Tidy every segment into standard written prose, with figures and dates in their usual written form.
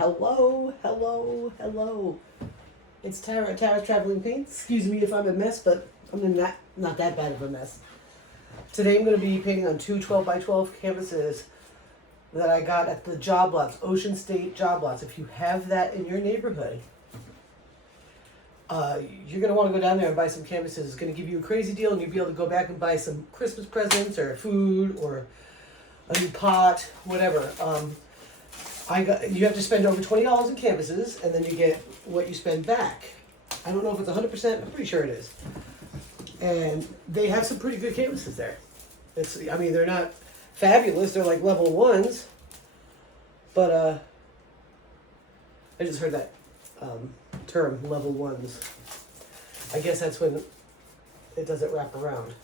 Hello, hello, hello. It's Tara, Tara's Traveling Paints. Excuse me if I'm a mess, but I'm not that bad of a mess. Today I'm going to be painting on two 12 by 12 canvases that I got at the Job Lots, Ocean State Job Lots. If you have that in your neighborhood, you're going to want to go down there and buy some canvases. It's going to give you a crazy deal, and you'll be able to go back and buy some Christmas presents or food or a new pot, whatever. You have to spend over $20 in canvases, and then you get what you spend back. I don't know if it's 100%. I'm pretty sure it is. And they have some pretty good canvases there. They're not fabulous. They're like level ones. But I just heard that term, level ones. I guess that's when it doesn't wrap around.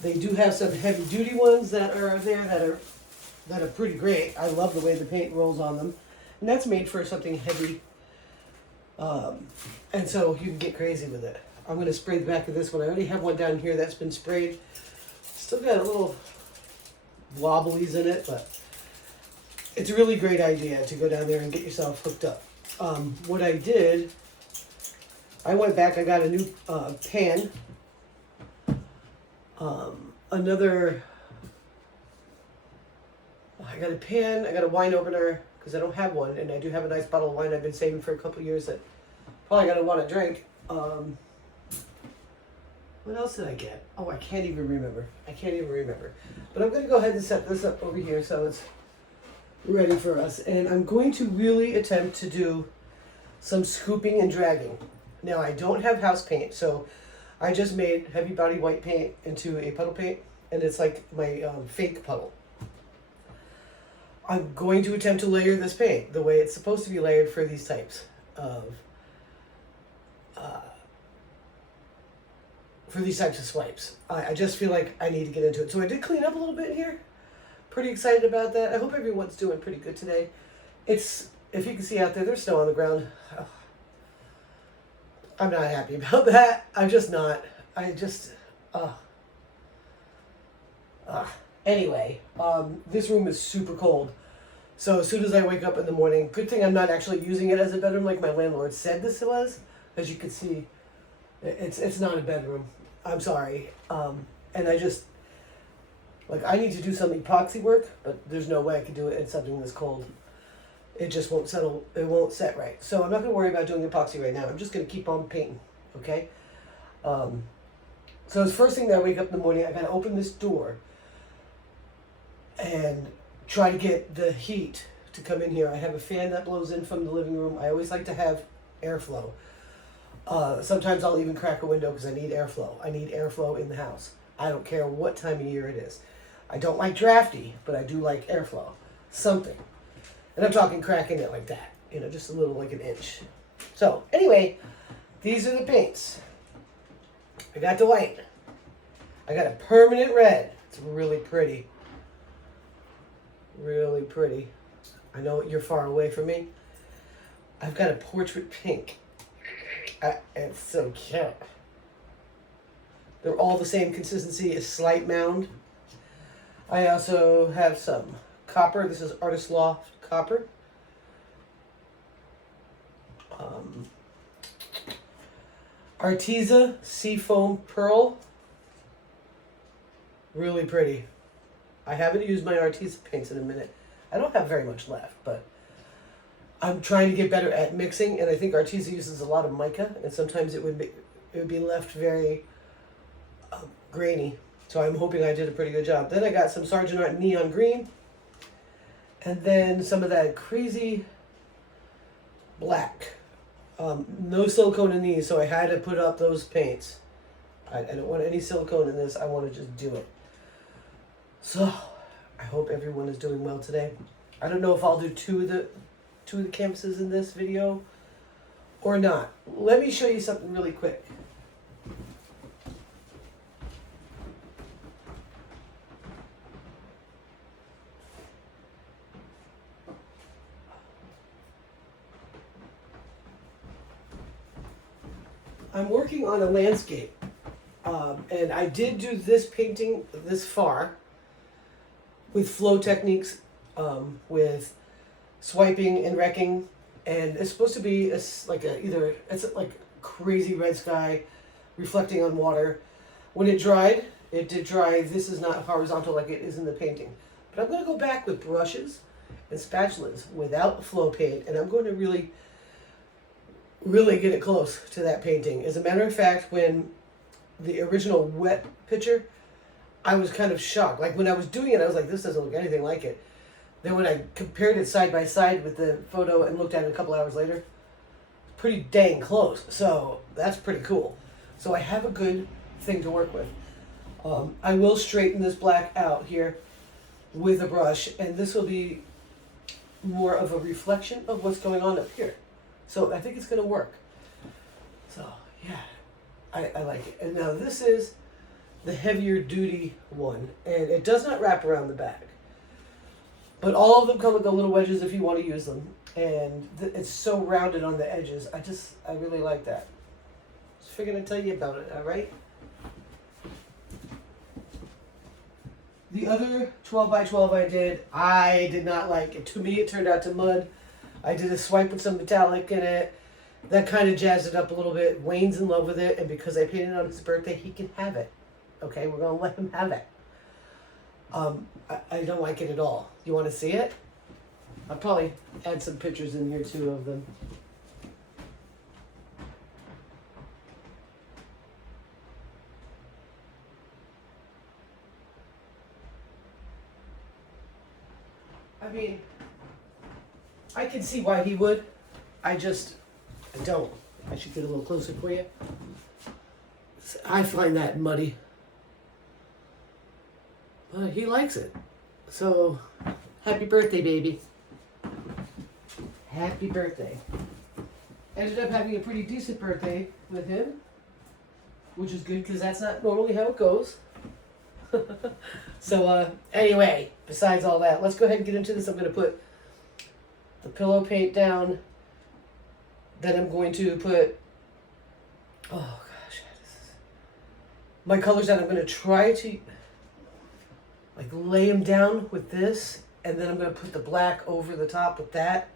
They do have some heavy duty ones that are there that are pretty great. I love the way the paint rolls on them. And that's made for something heavy. And so you can get crazy with it. I'm going to spray the back of this one. I already have one down here that's been sprayed. Still got a little wobblies in it, but it's a really great idea to go down there and get yourself hooked up. What I did, I went back, I got a new pan. I got a pan, I got a wine opener, because I don't have one, and I do have a nice bottle of wine I've been saving for a couple years that probably going to want to drink. What else did I get? Oh, I can't even remember. But I'm going to go ahead and set this up over here so it's ready for us. And I'm going to really attempt to do some scooping and dragging. Now, I don't have house paint, so I just made heavy body white paint into a puddle paint, and it's like my fake puddle. I'm going to attempt to layer this paint the way it's supposed to be layered for these types of swipes. I just feel like I need to get into it. So I did clean up a little bit here. Pretty excited about that. I hope everyone's doing pretty good today. If you can see out there, there's snow on the ground. Oh, I'm not happy about that. I'm just not. Anyway, this room is super cold. So as soon as I wake up in the morning, good thing I'm not actually using it as a bedroom like my landlord said this was. As you can see, it's not a bedroom. I'm sorry. And I need to do some epoxy work, but there's no way I could do it in something this cold. It just won't settle. It won't set right. So I'm not going to worry about doing epoxy right now. I'm just going to keep on painting, okay? So the first thing that I wake up in the morning, I got to open this door and try to get the heat to come in here. I have a fan that blows in from the living room. I always like to have airflow. Sometimes I'll even crack a window because I need airflow. I need airflow in the house. I don't care what time of year it is. I don't like drafty, but I do like airflow. Something. And I'm talking cracking it like that. Just a little, like an inch. So, anyway, these are the paints. I got the white. I got a permanent red. It's really pretty. Really pretty. I know you're far away from me. I've got a portrait pink. It's so cute. They're all the same consistency, a slight mound. I also have some copper. This is Artist Loft copper. Arteza Seafoam Pearl. Really pretty. I haven't used my Arteza paints in a minute. I don't have very much left, but I'm trying to get better at mixing, and I think Arteza uses a lot of mica, and sometimes it would be left very grainy. So I'm hoping I did a pretty good job. Then I got some Sargent Art Neon Green, and then some of that crazy black. No silicone in these, so I had to put up those paints. I don't want any silicone in this. I want to just do it. So I hope everyone is doing well today. I don't know if I'll do two of the canvases in this video or not. Let me show you something really quick. I'm working on a landscape, and I did do this painting this far with flow techniques, with swiping and wrecking, and it's supposed to be either it's like crazy red sky reflecting on water. When it dried, it did dry. This is not horizontal like it is in the painting. But I'm going to go back with brushes and spatulas without flow paint, and I'm going to really, really get it close to that painting. As a matter of fact, when the original wet picture, I was kind of shocked. Like when I was doing it, I was like, this doesn't look anything like it. Then when I compared it side by side with the photo and looked at it a couple hours later, pretty dang close. So that's pretty cool. So I have a good thing to work with. I will straighten this black out here with a brush, and this will be more of a reflection of what's going on up here. So I think it's going to work. So yeah, I like it. And now this is the heavier duty one, and it does not wrap around the back. But all of them come with the little wedges if you want to use them. And it's so rounded on the edges. I really like that. Just figuring to tell you about it, all right? The other 12 by 12 I did not like it. To me, it turned out to mud. I did a swipe with some metallic in it. That kind of jazzed it up a little bit. Wayne's in love with it, and because I painted it on his birthday, he can have it. Okay, we're going to let him have it. I don't like it at all. You want to see it? I'll probably add some pictures in here too of them. I mean, I can see why he would. I don't. I should get a little closer for you. I find that muddy. But he likes it. So, happy birthday, baby. Happy birthday. Ended up having a pretty decent birthday with him, which is good because that's not normally how it goes. So, anyway, besides all that, let's go ahead and get into this. I'm going to put the pillow paint down. Then I'm going to put, oh gosh, my colors down. I'm going to try to like lay them down with this, and then I'm going to put the black over the top with that.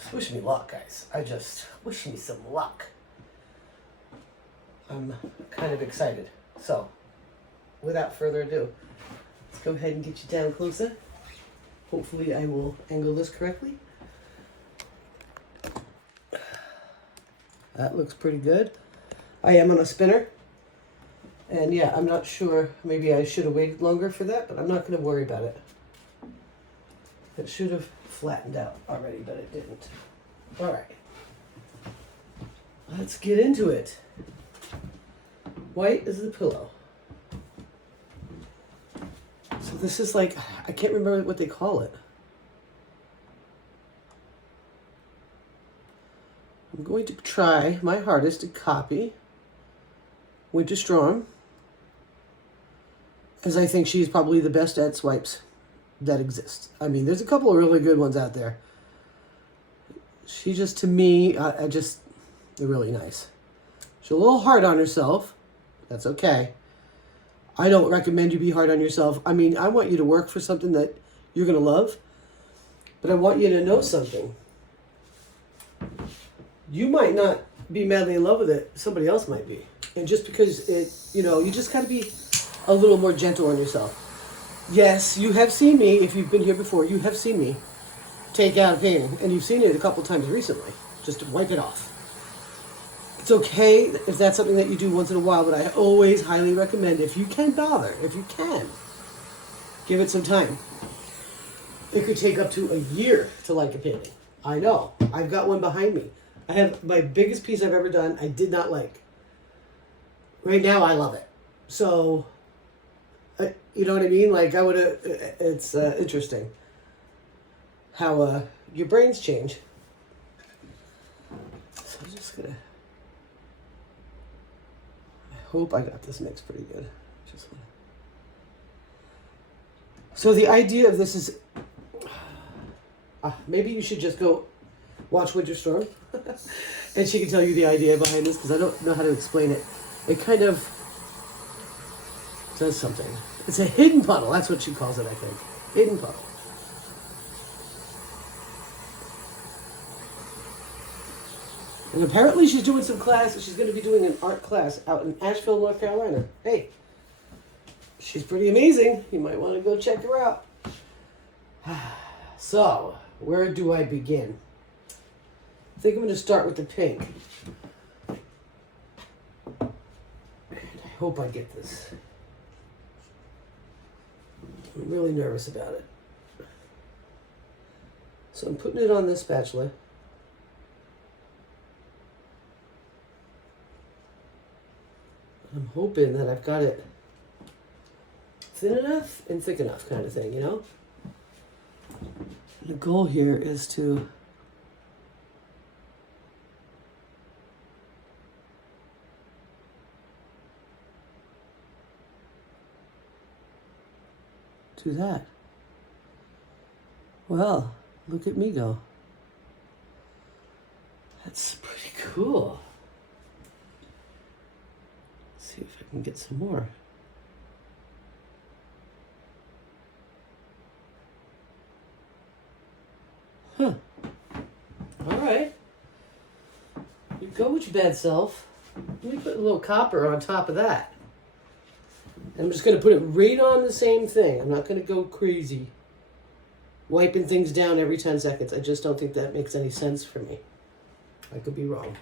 Just wish me luck, guys. I just wish me some luck. I'm kind of excited. So, without further ado, let's go ahead and get you down closer. Hopefully I will angle this correctly. That looks pretty good. I am on a spinner. And yeah, I'm not sure. Maybe I should have waited longer for that, but I'm not going to worry about it. It should have flattened out already, but it didn't. All right. Let's get into it. White is the pillow. So this is like, I can't remember what they call it. I'm going to try my hardest to copy Winter Storm, as I think she's probably the best at swipes that exist. I mean, there's a couple of really good ones out there. She just, to me, they're really nice. She's a little hard on herself. That's okay. I don't recommend you be hard on yourself. I mean, I want you to work for something that you're going to love, but I want you to know something. You might not be madly in love with it. Somebody else might be. And just because you just got to be a little more gentle on yourself. Yes, you have seen me, if you've been here before, you have seen me take out a painting, and you've seen it a couple times recently, just to wipe it off. It's okay if that's something that you do once in a while, but I always highly recommend, if you can bother, if you can, give it some time. It could take up to a year to like a painting. I know. I've got one behind me. I have my biggest piece I've ever done, I did not like. Right now, I love it. So, you know what I mean? Like, it's interesting how your brains change. So I'm just gonna, I hope I got this mixed pretty good. So the idea of this is, maybe you should just go watch Winter Storm, and she can tell you the idea behind this, because I don't know how to explain it. It kind of does something. It's a hidden puddle. That's what she calls it, I think. Hidden puddle. And apparently she's doing some class. She's going to be doing an art class out in Asheville, North Carolina. Hey, she's pretty amazing. You might want to go check her out. So, where do I begin? I think I'm going to start with the pink. And I hope I get this. I'm really nervous about it. So I'm putting it on this spatula. I'm hoping that I've got it thin enough and thick enough kind of thing, you know? The goal here is to do that. Well, look at me go. That's pretty cool. Let's see if I can get some more. Huh. All right. You go with your bad self. Let me put a little copper on top of that. I'm just going to put it right on the same thing. I'm not going to go crazy wiping things down every 10 seconds. I just don't think that makes any sense for me. I could be wrong.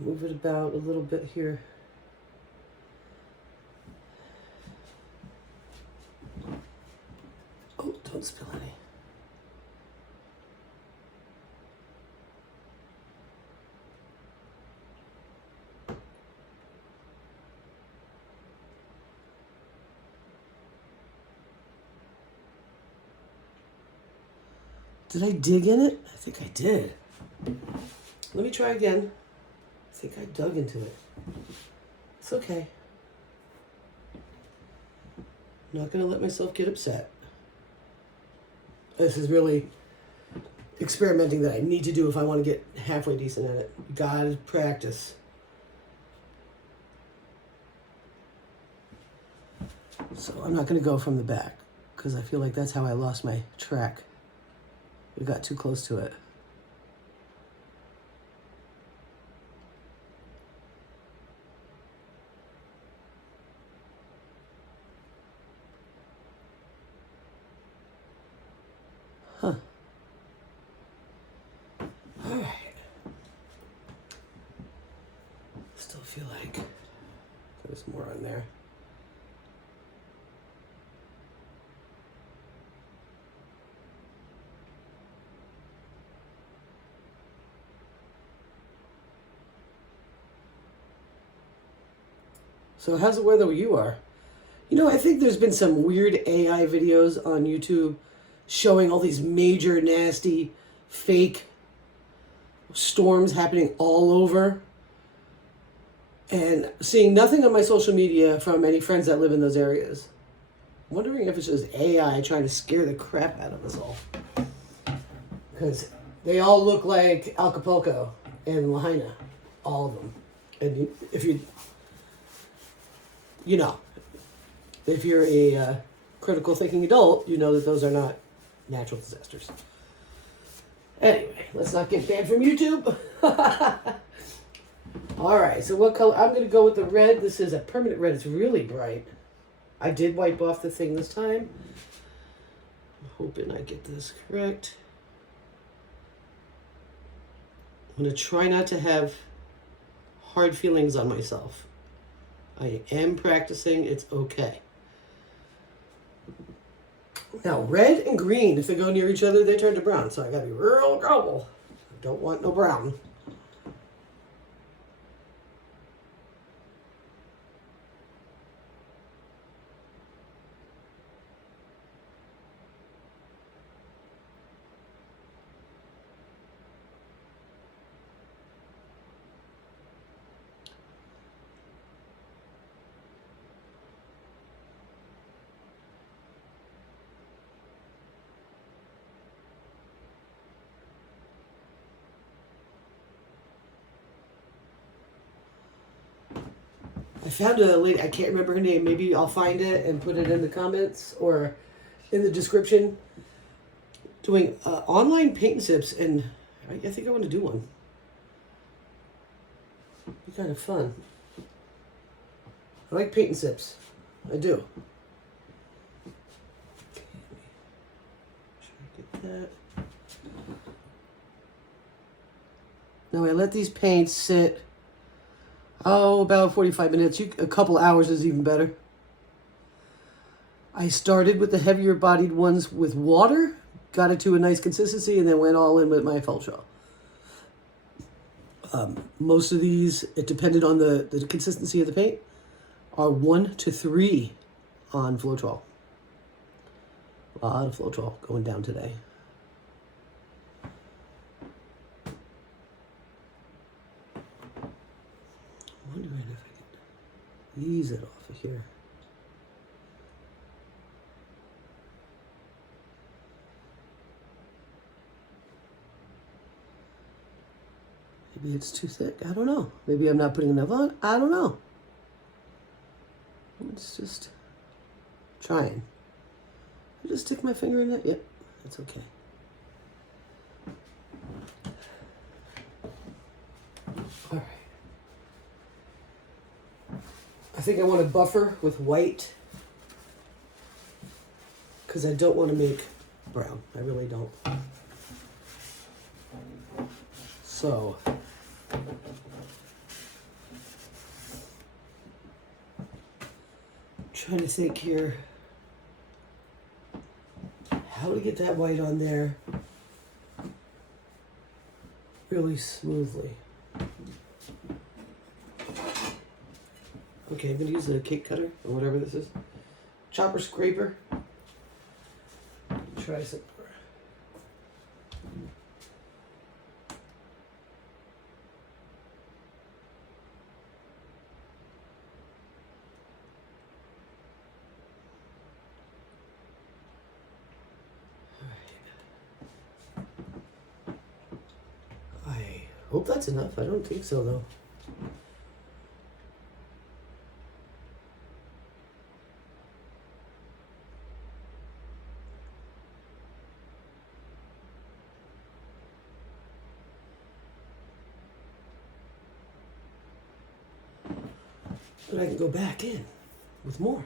Move it about a little bit here. Oh, don't spill any. Did I dig in it? I think I did. Let me try again. I think I dug into it. It's okay. I'm not going to let myself get upset. This is really experimenting that I need to do if I want to get halfway decent at it. You gotta practice. So I'm not going to go from the back because I feel like that's how I lost my track. We got too close to it. Huh. All right. Still feel like there's more on there. So how's the weather where you are? You know, I think there's been some weird AI videos on YouTube showing all these major, nasty, fake storms happening all over. And seeing nothing on my social media from any friends that live in those areas. I'm wondering if it's just AI trying to scare the crap out of us all. Because they all look like Acapulco and Lahaina. All of them. And if you know, if you're a critical thinking adult, you know that those are not natural disasters. Anyway, let's not get banned from YouTube. All right, so what color? I'm going to go with the red. This is a permanent red. It's really bright. I did wipe off the thing this time. I'm hoping I get this correct. I'm going to try not to have hard feelings on myself. I am practicing. It's okay. Now, red and green, if they go near each other, they turn to brown. So I got to be real careful. I don't want no brown. I found a lady, I can't remember her name. Maybe I'll find it and put it in the comments or in the description. Doing online paint and sips, and I think I want to do one. Be kind of fun. I like paint and sips. I do. Try to get that. Now I let these paints sit, about 45 minutes. A couple hours is even better. I started with the heavier bodied ones with water, got it to a nice consistency, and then went all in with my Floetrol. Most of these, it depended on the consistency of the paint, are 1 to 3 on Floetrol. A lot of Floetrol going down today. I'm wondering if I can ease it off of here. Maybe it's too thick. I don't know. Maybe I'm not putting enough on. I don't know. It's just trying. I just stick my finger in it. Yep, that's okay. All right. I think I want to buffer with white because I don't want to make brown. I really don't. So trying to think here how to get that white on there really smoothly. Okay, I'm going to use the cake cutter or whatever this is. Chopper scraper. Try some. I hope that's enough. I don't think so though. But I can go back in with more.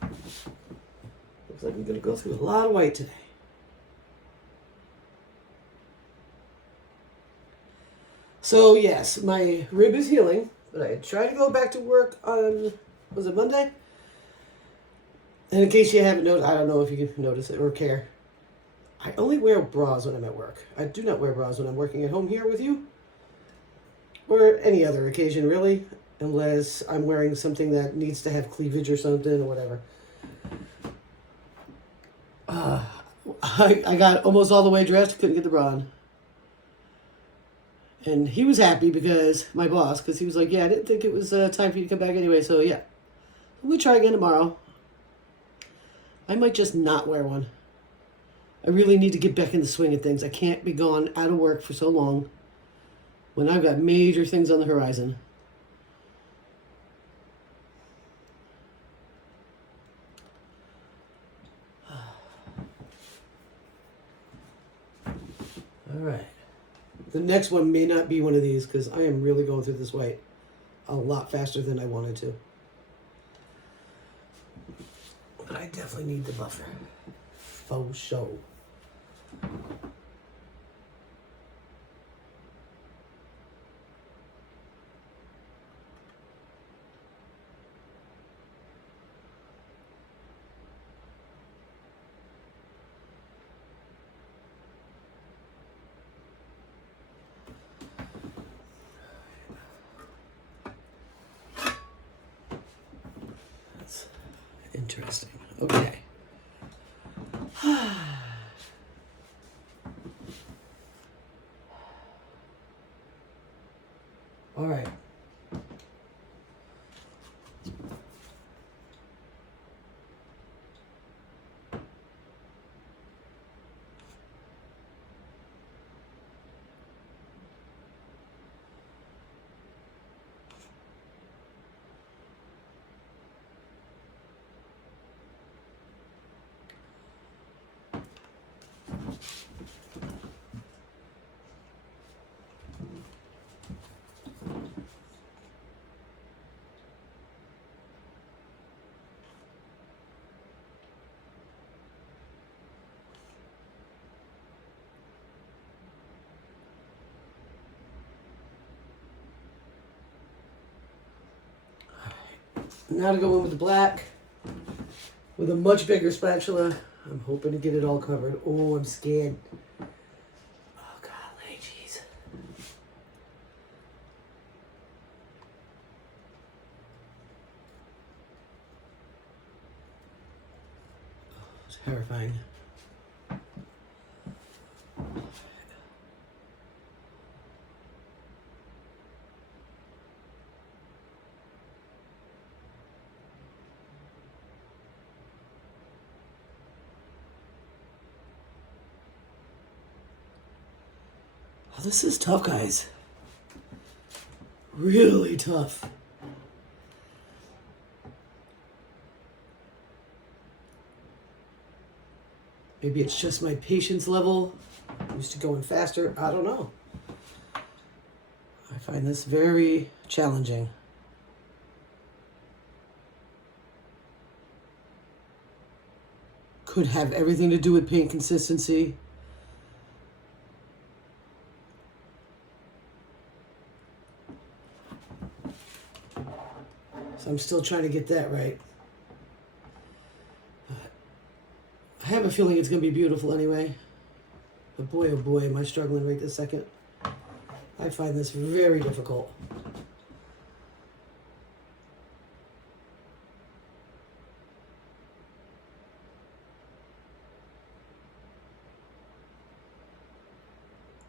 Looks like I'm going to go through a lot of white today. So yes, my rib is healing, but I tried to go back to work on, was it Monday? And in case you haven't noticed, I don't know if you can notice it or care. I only wear bras when I'm at work. I do not wear bras when I'm working at home here with you. Or any other occasion, really. Unless I'm wearing something that needs to have cleavage or something or whatever. I got almost all the way dressed, couldn't get the bra on. And he was happy because, my boss, because he was like, yeah, I didn't think it was time for you to come back anyway, so yeah. We'll try again tomorrow. I might just not wear one. I really need to get back in the swing of things. I can't be gone out of work for so long when I've got major things on the horizon. All right. The next one may not be one of these because I am really going through this white a lot faster than I wanted to. But I definitely need the buffer. Faux show. That's interesting. Okay. All right. Now to go in with the black with a much bigger spatula. I'm hoping to get it all covered. Oh, I'm scared. Oh, golly, jeez. Oh, terrifying. Oh, this is tough, guys. Really tough. Maybe it's just my patience level. I'm used to going faster. I don't know. I find this very challenging. Could have everything to do with paint consistency. So I'm still trying to get that right. I have a feeling it's going to be beautiful anyway. But boy, oh boy, am I struggling right this second. I find this very difficult.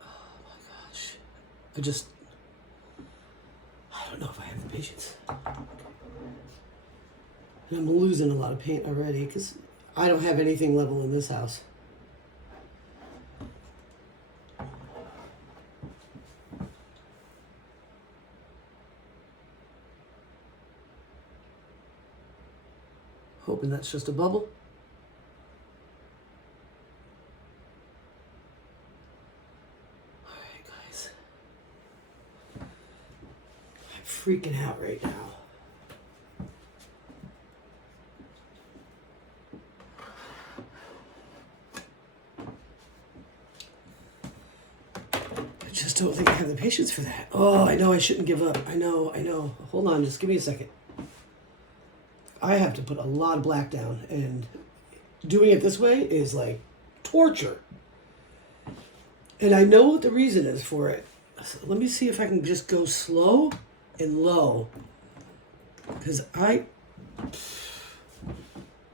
Oh my gosh. I don't know if I have the patience. And I'm losing a lot of paint already because I don't have anything level in this house. Hoping that's just a bubble. All right, guys. I'm freaking out right now. I just don't think I have the patience for that. Oh, I know I shouldn't give up. I know. Hold on, just give me a second. I have to put a lot of black down, and doing it this way is like torture. And I know what the reason is for it. So let me see if I can just go slow and low. Because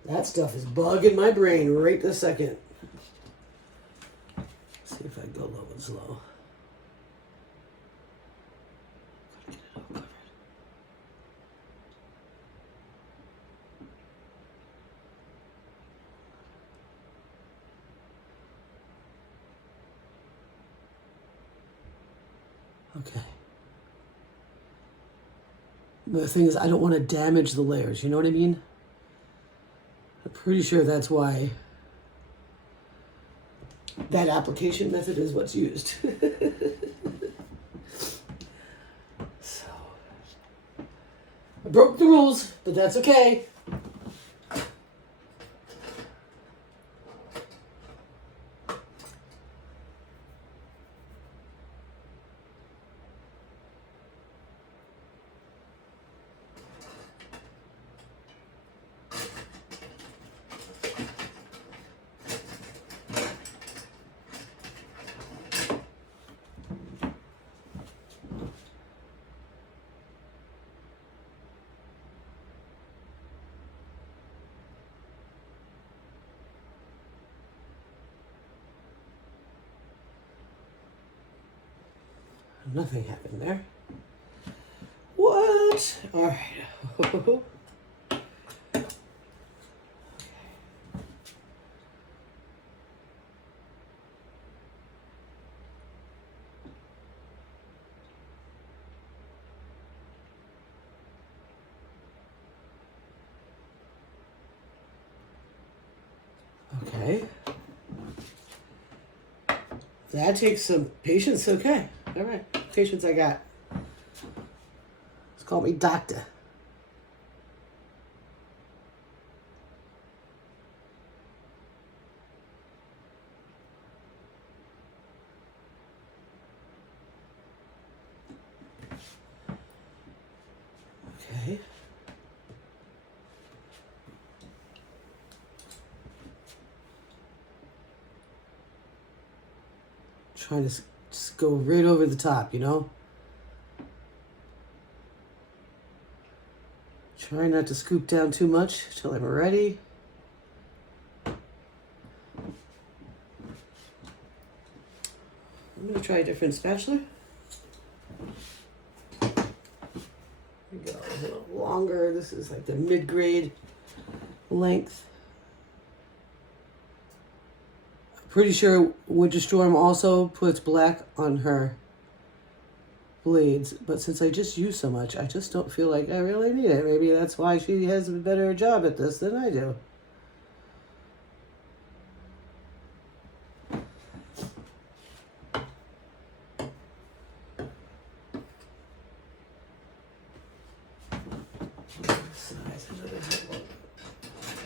that stuff is bugging my brain right this second. Let's see if I can go low and slow. Gotta get it all covered. Okay. The thing is, I don't want to damage the layers, you know what I mean? I'm pretty sure that's why that application method is what's used. So, I broke the rules, but that's okay. Nothing happened there. What? All right. Okay. That takes some patience. Okay. All right. Patience I got. Let's call me doctor. Okay. Trying to just go right over the top, you know? Try not to scoop down too much till I'm ready. I'm going to try a different spatula. Here we go. A little longer. This is like the mid-grade length. I'm pretty sure Winter Storm also puts black on her blades, but since I just use so much, I just don't feel like I really need it. Maybe that's why she has a better job at this than I do.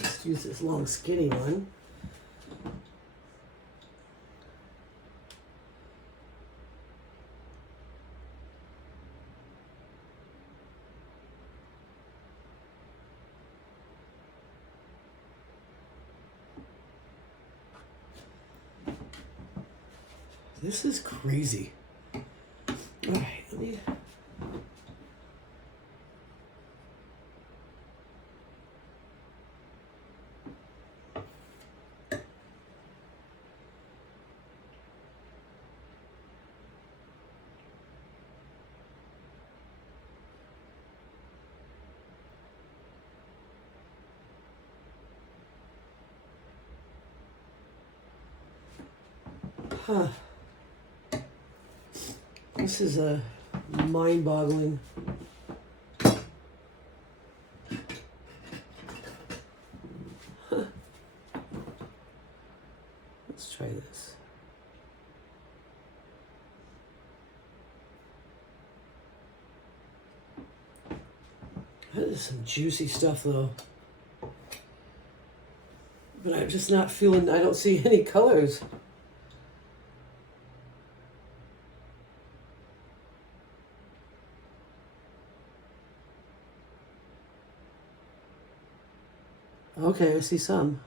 Let's use this long skinny one. This is crazy. All right, let me. Huh. This is a mind-boggling. Huh. Let's try this. That is some juicy stuff, though. But I'm just not feeling, I don't see any colors. Okay, I see some.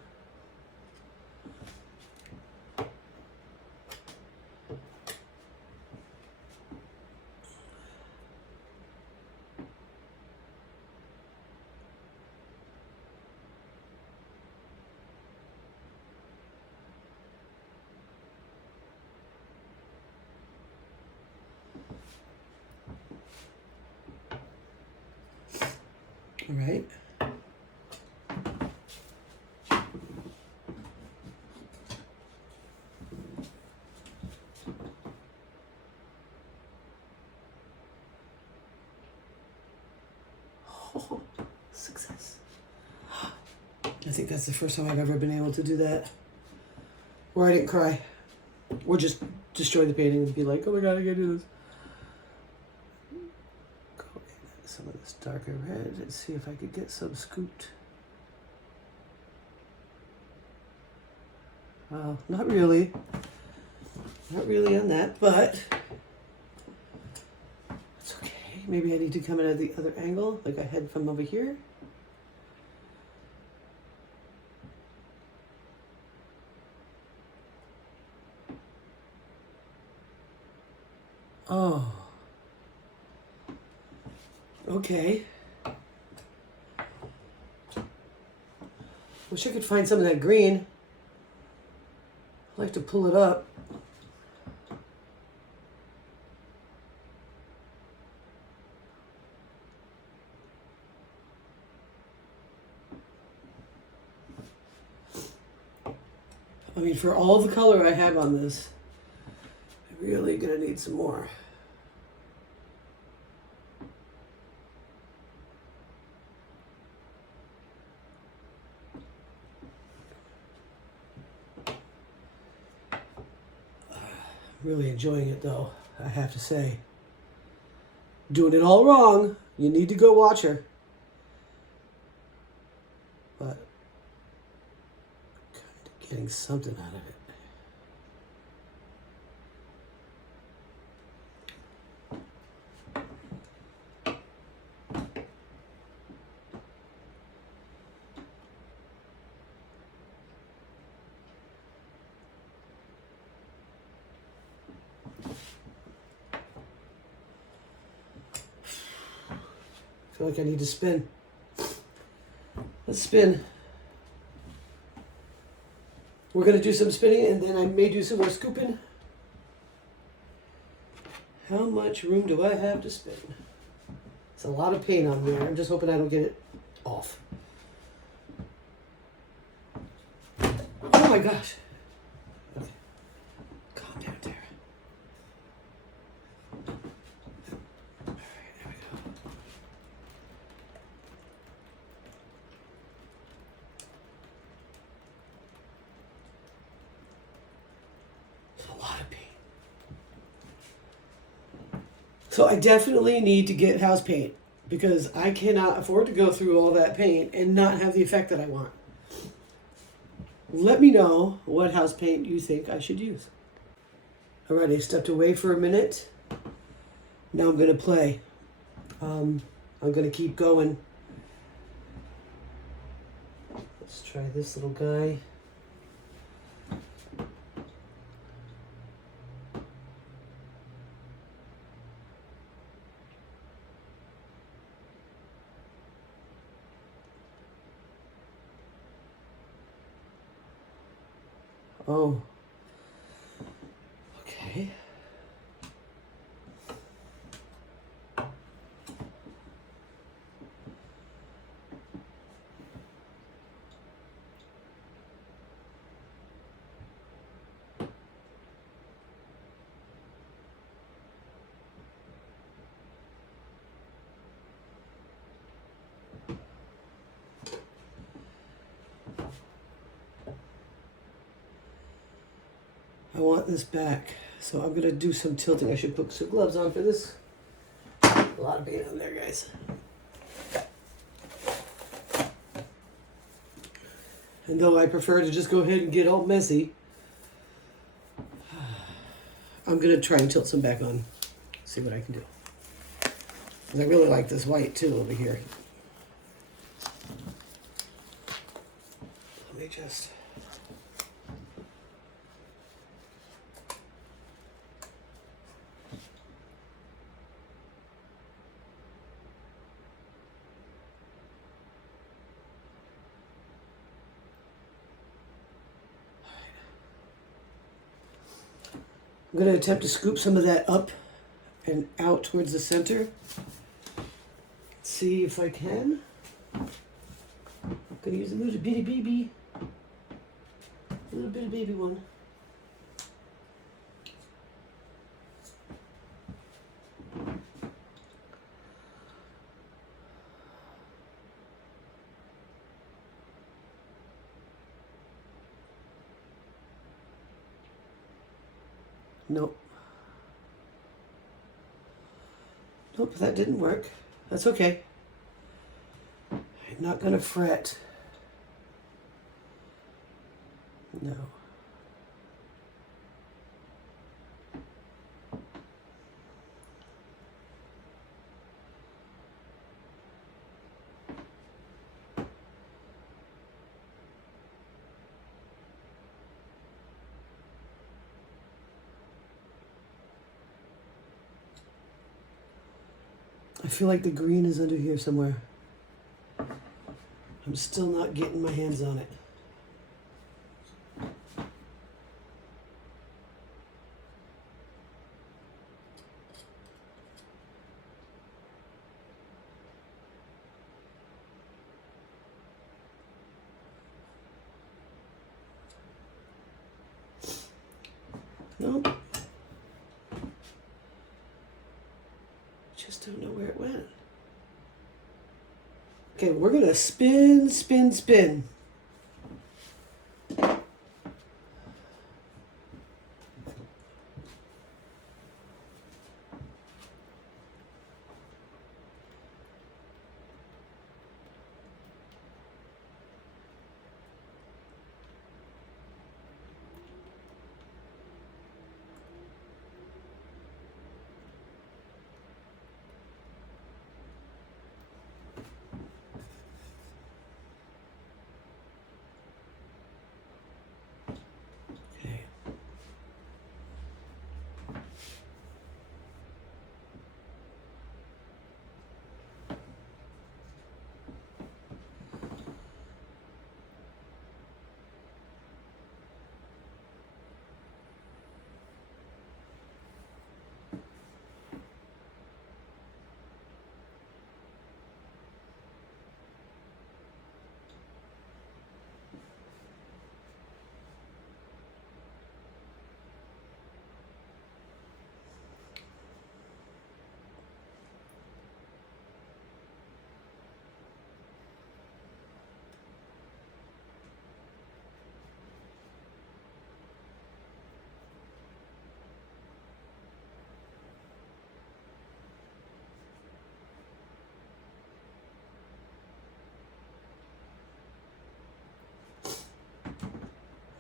All right. Oh, success. I think that's the first time I've ever been able to do that. Where I didn't cry. Or just destroy the painting and be like, oh my god, I gotta do this. Go in some of this darker red and see if I could get some scooped. Not really. Not really on that, but it's okay. Maybe I need to come in at the other angle, like I had from over here. Oh. Okay. Wish I could find some of that green. I'd like to pull it up. I mean, for all the color I have on this, I'm really gonna need some more. Really enjoying it though, I have to say. Doing it all wrong. You need to go watch her. But kind of getting something out of it. feel like I need to spin. Let's spin. We're going to do some spinning and then I may do some more scooping. How much room do I have to spin? It's a lot of paint on there. I'm just hoping I don't get it off. Oh my gosh. Okay. Calm down, Tara. All right, there we go. It's a lot of paint. So I definitely need to get house paint because I cannot afford to go through all that paint and not have the effect that I want. Let me know what house paint you think I should use. Alright, I stepped away for a minute. Now I'm going to play. I'm going to keep going. Let's try this little guy. Oh. Okay. I want this back, so I'm gonna do some tilting. I should put some gloves on for this. A lot of paint on there, guys. And though I prefer to just go ahead and get all messy, I'm gonna try and tilt some back on. See what I can do. 'Cause I really like this white too over here. Let me just. I'm going to attempt to scoop some of that up and out towards the center. See if I can. I'm going to use a little bitty baby. A little bitty baby one. Nope. Nope, that didn't work. That's okay. I'm not gonna fret. No. I feel like the green is under here somewhere. I'm still not getting my hands on it. Nope. Just don't know where it went. Okay, we're gonna spin, spin, spin.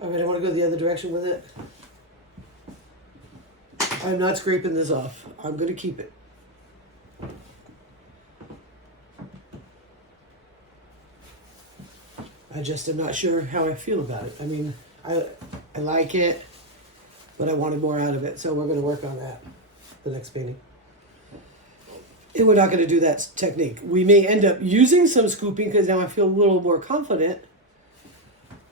All right, I want to go the other direction with it. I'm not scraping this off. I'm going to keep it. I just am not sure how I feel about it. I mean, I like it, but I wanted more out of it, so we're going to work on that the next painting. And we're not going to do that technique. We may end up using some scooping because now I feel a little more confident,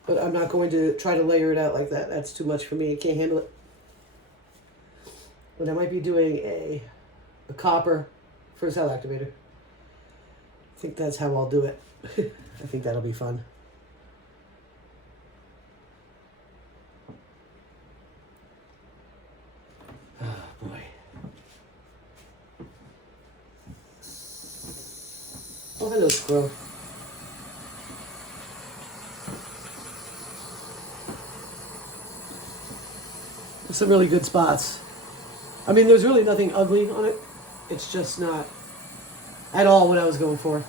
but I'm not going to try to layer it out like that. That's too much for me. I can't handle it. But I might be doing a copper for a cell activator. I think that's how I'll do it. I think that'll be fun. Oh boy. Oh, hello, squirrel. There's some really good spots. I mean, there's really nothing ugly on it. It's just not at all what I was going for.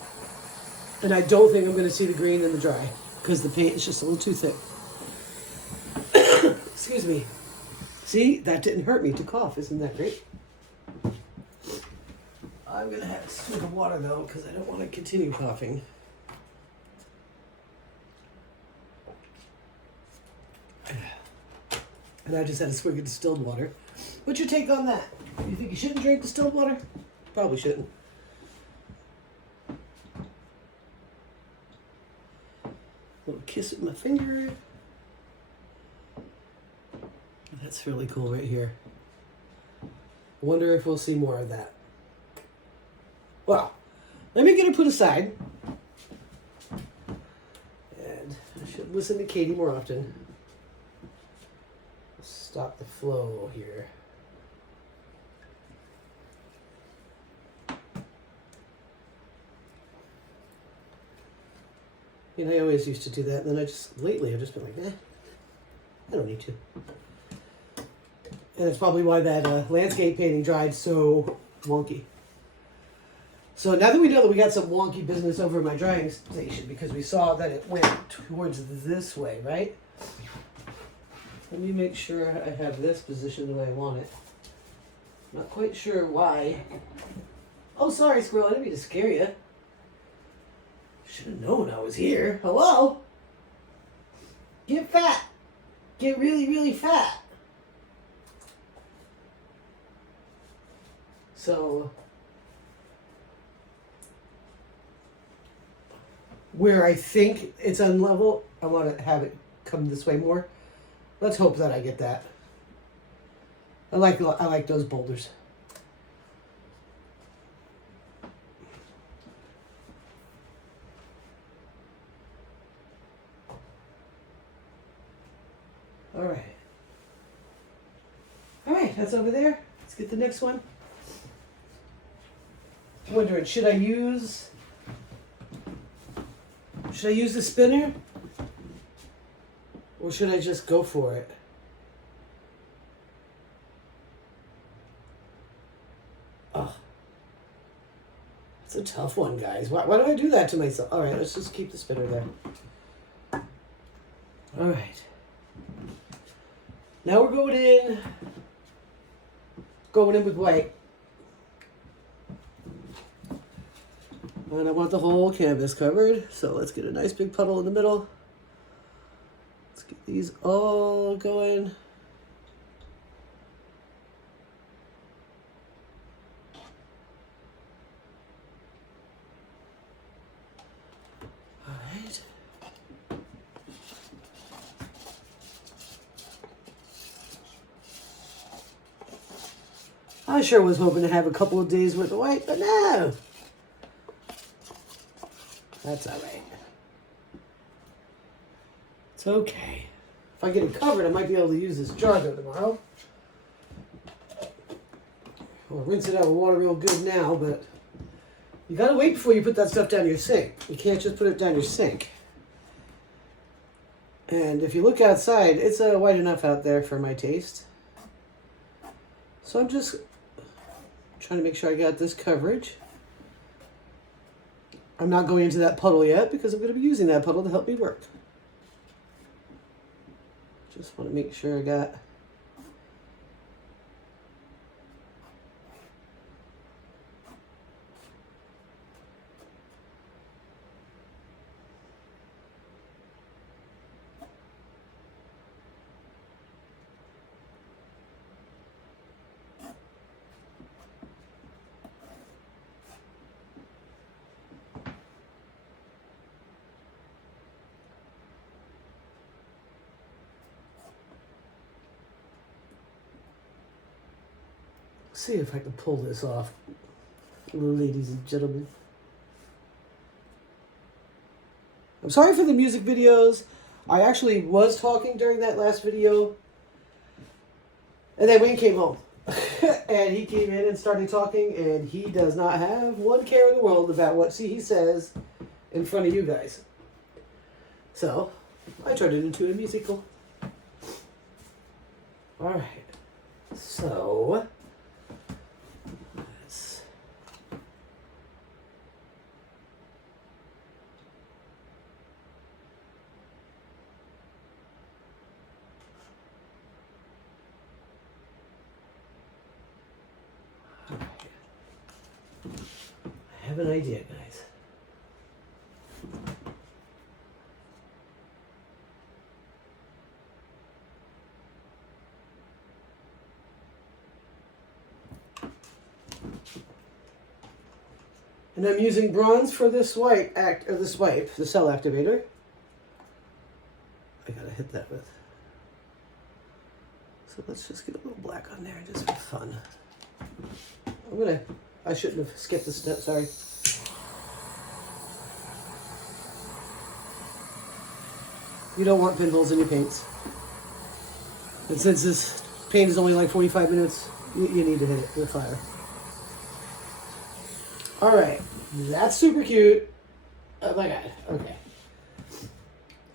And I don't think I'm going to see the green in the dry because the paint is just a little too thick. Excuse me. See, that didn't hurt me to cough. Isn't that great? I'm going to have a swig of water though because I don't want to continue coughing. And I just had a swig of distilled water. What's your take on that? You think you shouldn't drink distilled water? Probably shouldn't. Little kiss with my finger. That's really cool right here. I wonder if we'll see more of that. Well, let me get it put aside. And I should listen to Katie more often. Stop the flow here. You know, I always used to do that, and then lately I've just been like, I don't need to. And that's probably why that landscape painting dried so wonky. So now that we know that we got some wonky business over my drying station, because we saw that it went towards this way, right? Let me make sure I have this positioned the way I want it. Not quite sure why. Oh, sorry, squirrel. I didn't mean to scare you. Should have known I was here. Hello? Get fat. Get really, really fat. So, where I think it's unlevel, I want to have it come this way more. Let's hope that I get that. I like those boulders. All right, that's over there. Let's get the next one. I'm wondering, should I use the spinner? Or should I just go for it? Oh, it's a tough one, guys. Why do I do that to myself? All right, let's just keep the spinner there. All right. Now we're going in with white. And I want the whole canvas covered, so let's get a nice big puddle in the middle. Let's get these all going. All right. I sure was hoping to have a couple of days worth of white, but no. That's all right. It's okay. If I get it covered, I might be able to use this jar though tomorrow. Or rinse it out with water real good now, but you gotta wait before you put that stuff down your sink. You can't just put it down your sink. And if you look outside, it's white enough out there for my taste. So I'm just trying to make sure I got this coverage. I'm not going into that puddle yet because I'm going to be using that puddle to help me work. Just want to make sure I got. See if I can pull this off, ladies and gentlemen. I'm sorry for the music videos. I actually was talking during that last video, and then Wayne came home. And he came in and started talking, and he does not have one care in the world about what he says in front of you guys. So, I turned it into a musical. Alright. So, let's... I have an idea, guys. And I'm using bronze for this the cell activator. I gotta hit that with. So let's just get a little black on there just for fun. I shouldn't have skipped a step, sorry. You don't want pinholes in your paints. And since this paint is only like 45 minutes, you need to hit it with fire. Alright, that's super cute. Oh my god, okay.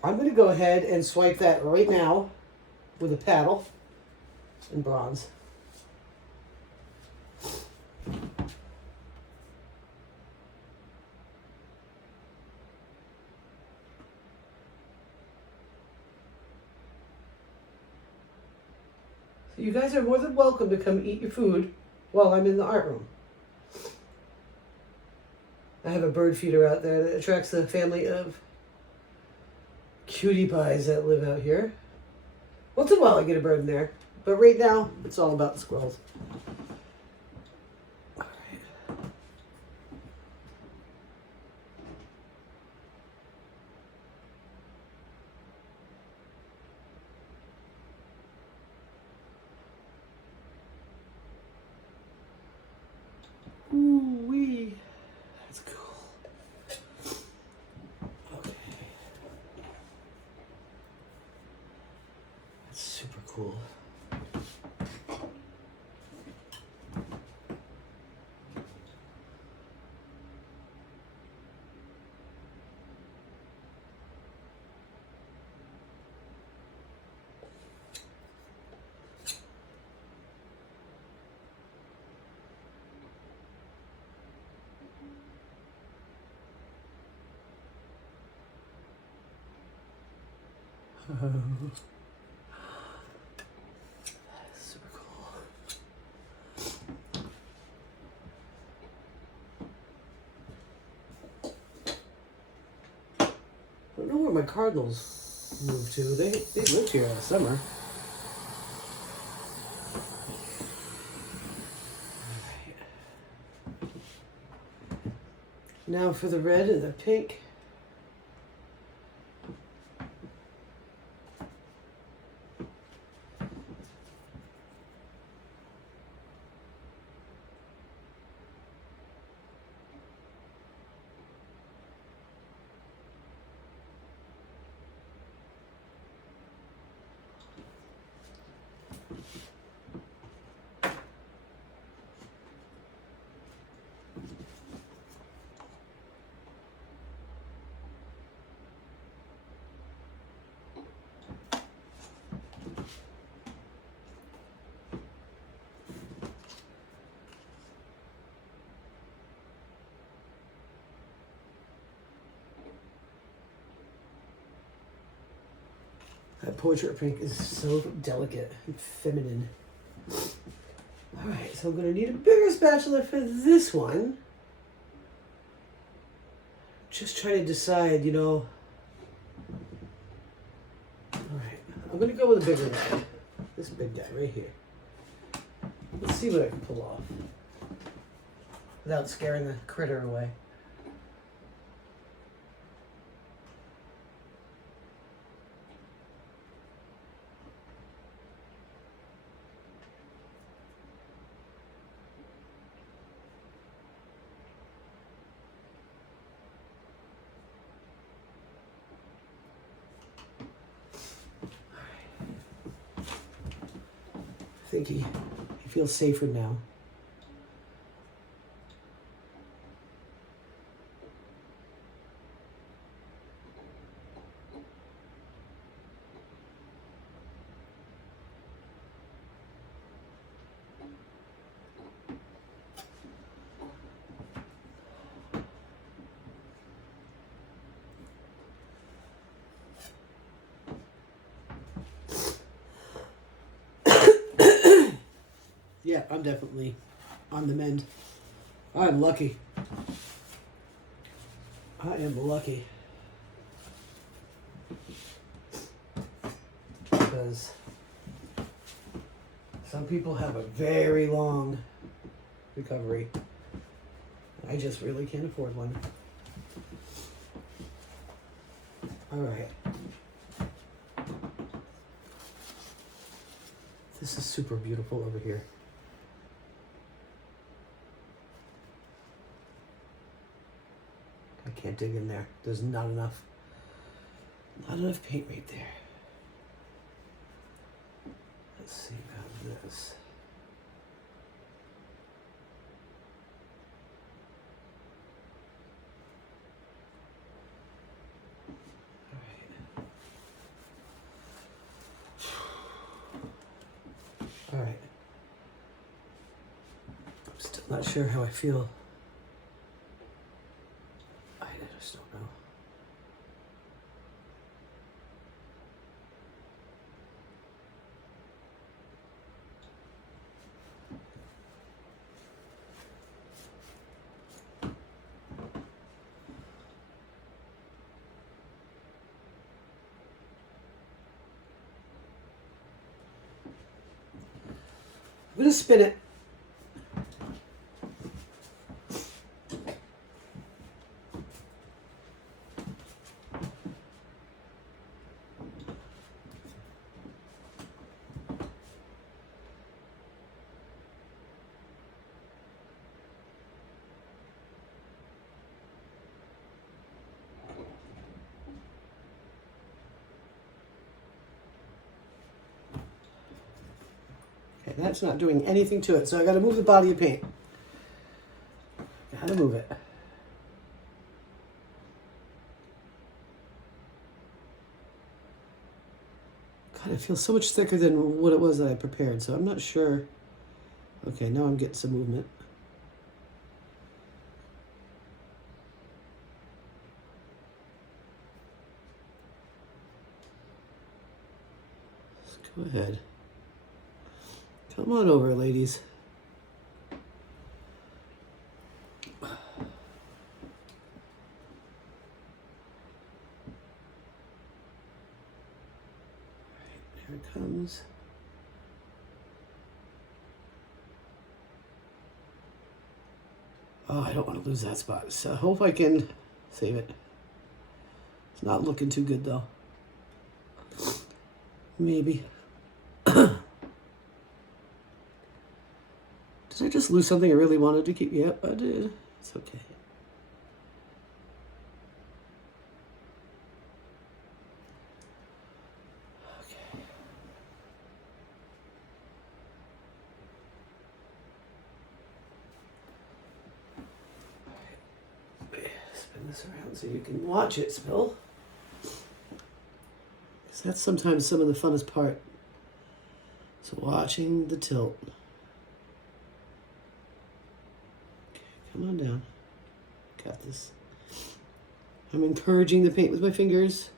I'm going to go ahead and swipe that right now with a paddle in bronze. So you guys are more than welcome to come eat your food while I'm in the art room. I have a bird feeder out there that attracts the family of cutie pies that live out here. Once in a while I get a bird in there, but right now it's all about the squirrels. All right. Ooh-wee. That's cool. Okay. That's super cool. Super cool. I don't know where my cardinals moved to. They lived here in the summer. Alright. Now for the red and the pink. That portrait pink is so delicate and feminine. Alright, so I'm going to need a bigger spatula for this one. Just trying to decide, you know. Alright, I'm going to go with a bigger guy. This big guy right here. Let's see what I can pull off without scaring the critter away. I think he feels safer now. Yeah, I'm definitely on the mend. I'm lucky. I am lucky. Because some people have a very long recovery. I just really can't afford one. All right. This is super beautiful over here. I can't dig in there. There's not enough paint right there. Let's see about this. All right. I'm still not sure how I feel. I just don't know. I'm gonna spin it. Okay, that's not doing anything to it, so I gotta move the body of paint. Gotta move it. God, it feels so much thicker than what it was that I prepared, so I'm not sure. Okay, now I'm getting some movement. Let's go ahead. Come on over, ladies. Here it comes. Oh, I don't want to lose that spot. So I hope I can save it. It's not looking too good though. Maybe. Did I just lose something I really wanted to keep? Yep, I did. It's okay. Spin this around so you can watch it spill. Because that's sometimes some of the funnest part. So watching the tilt. Okay, come on down. Got this. I'm encouraging the paint with my fingers.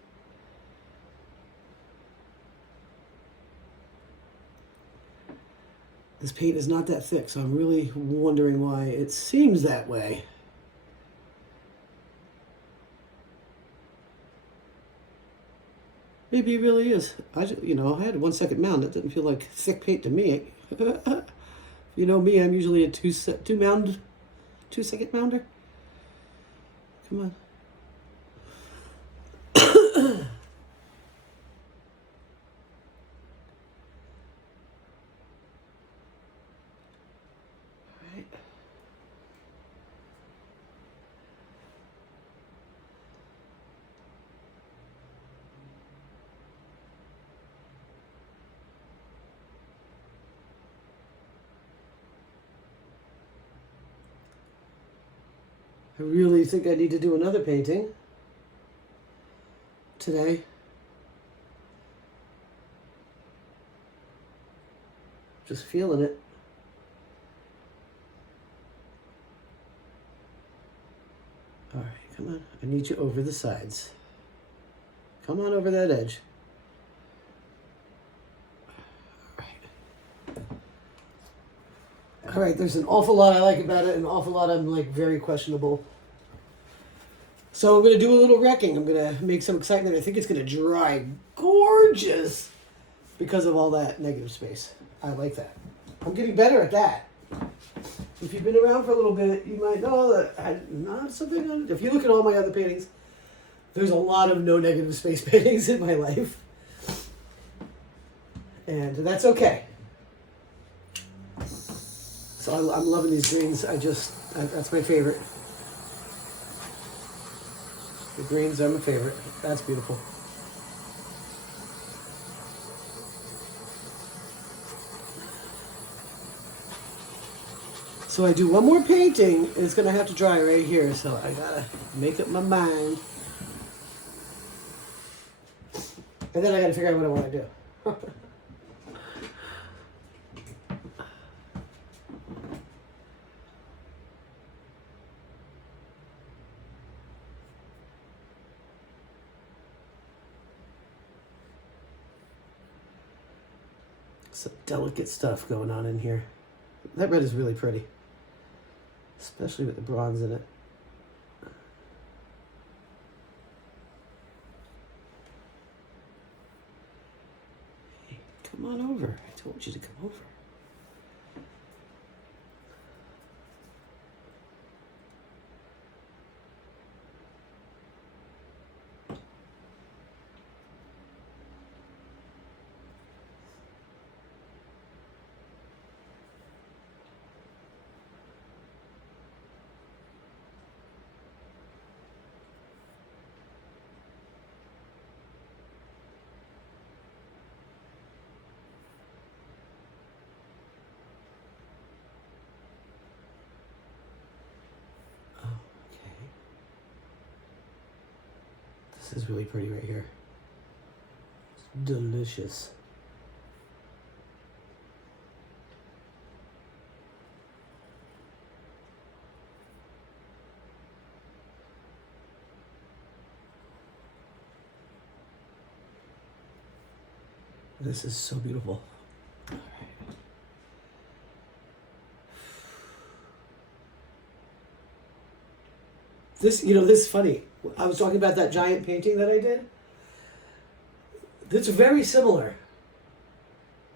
This paint is not that thick, so I'm really wondering why it seems that way. Maybe it really is. I had a 1 second mound. That didn't feel like thick paint to me. You know me, I'm usually a 2 second mounder. Come on. I really think I need to do another painting today. Just feeling it. All right, come on. I need you over the sides. Come on over that edge. All right, there's an awful lot I like about it, and an awful lot I'm like very questionable. So I'm going to do a little wrecking. I'm going to make some excitement. I think it's going to dry gorgeous because of all that negative space. I like that. I'm getting better at that. If you've been around for a little bit, you might know that I'm not something on. If you look at all my other paintings, there's a lot of no negative space paintings in my life. And that's okay. So I'm loving these greens. That's my favorite. The greens are my favorite. That's beautiful. So I do one more painting. It's going to have to dry right here. So I got to make up my mind. And then I got to figure out what I want to do. Some delicate stuff going on in here. That red is really pretty, especially with the bronze in it. Hey, come on over. I told you to come over. This is really pretty right here. It's delicious. This is so beautiful. All right. This is funny. I was talking about that giant painting that I did. It's very similar.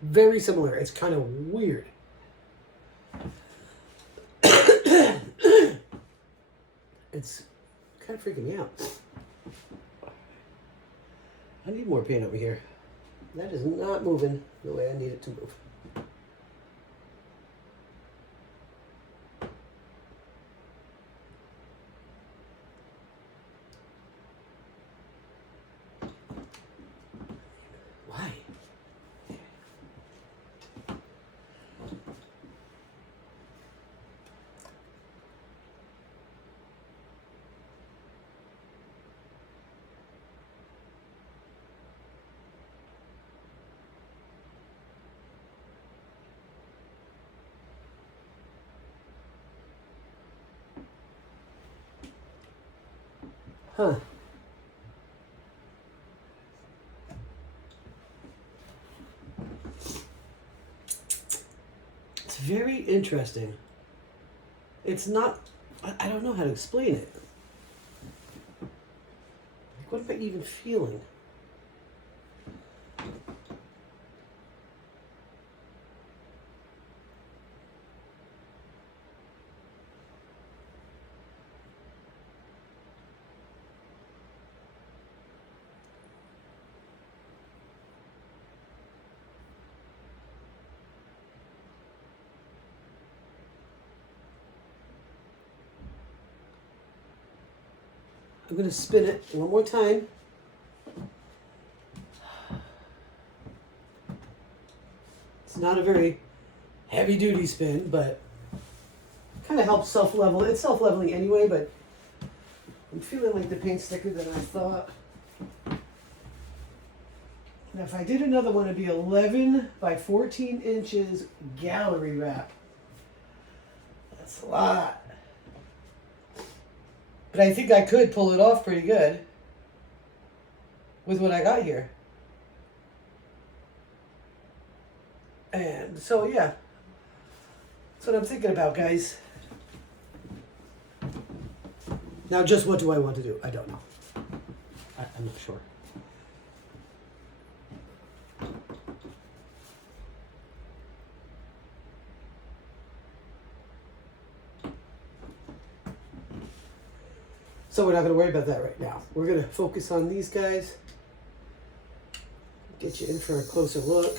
Very similar. It's kind of weird. It's kind of freaking me out. I need more paint over here. That is not moving the way I need it to move. Why? Huh. very interesting. It's not, I don't know how to explain it. Like, what am I even feeling? I'm going to spin it one more time. It's not a very heavy duty spin, but kind of helps self-level. It's self-leveling anyway, but I'm feeling like the paint's thicker than I thought. Now if I did another one, it'd be 11 by 14 inches gallery wrap. That's a lot. But I think I could pull it off pretty good with what I got here. And so, yeah. That's what I'm thinking about, guys. Now, just what do I want to do? I don't know. I'm not sure. So we're not going to worry about that right now. We're going to focus on these guys. Get you in for a closer look.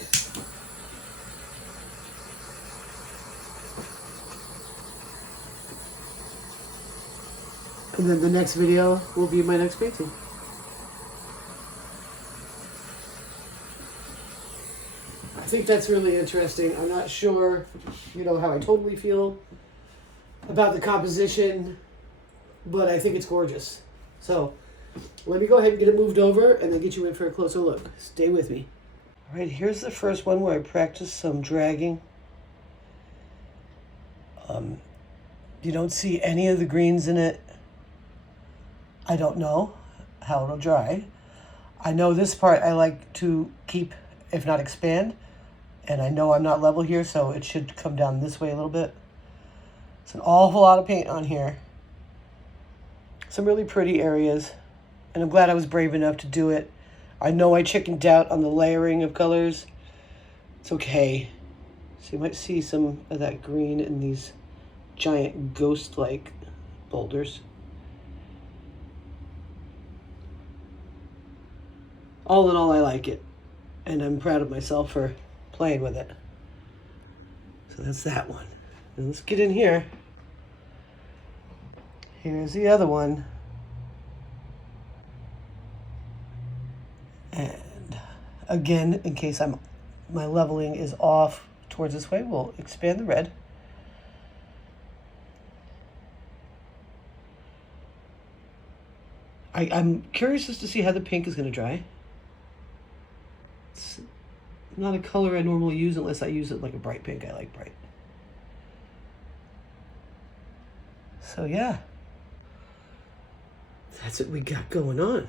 And then the next video will be my next painting. I think that's really interesting. I'm not sure, how I totally feel about the composition, but I think it's gorgeous. So let me go ahead and get it moved over and then get you in for a closer look. Stay with me. All right, here's the first one where I practiced some dragging. You don't see any of the greens in it. I don't know how it'll dry. I know this part I like to keep, if not expand, and I know I'm not level here, so it should come down this way a little bit. It's an awful lot of paint on here. Some really pretty areas, and I'm glad I was brave enough to do it. I know I chickened out on the layering of colors. It's okay. So you might see some of that green in these giant ghost-like boulders. All in all, I like it, and I'm proud of myself for playing with it. So that's that one. And let's get in here. Here's the other one. And again, in case my leveling is off towards this way, we'll expand the red. I'm curious as to see how the pink is going to dry. It's not a color I normally use unless I use it like a bright pink. I like bright. So yeah, that's what we got going on.